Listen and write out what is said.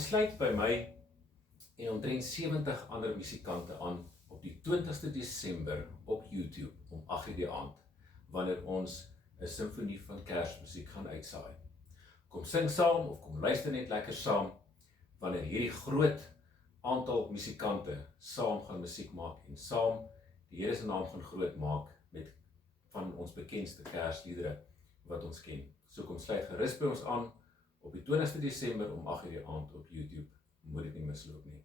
sluit by my en omtrent 70 ander musikante aan op die 20ste Desember op YouTube om 8:00 die aand, wanneer ons 'n simfonie van Kersmusiek gaan uitsaai. Kom sing saam of kom luister net lekker saam, wanneer hierdie groot aantal musikante saam gaan musiek maak en saam die Here se naam gaan groot maak met van ons bekendste Kersliedere wat ons ken. So kom sluit gerus by ons aan op die 20ste Desember om 8:00 die aand op YouTube. Moet dit nie misloop nie.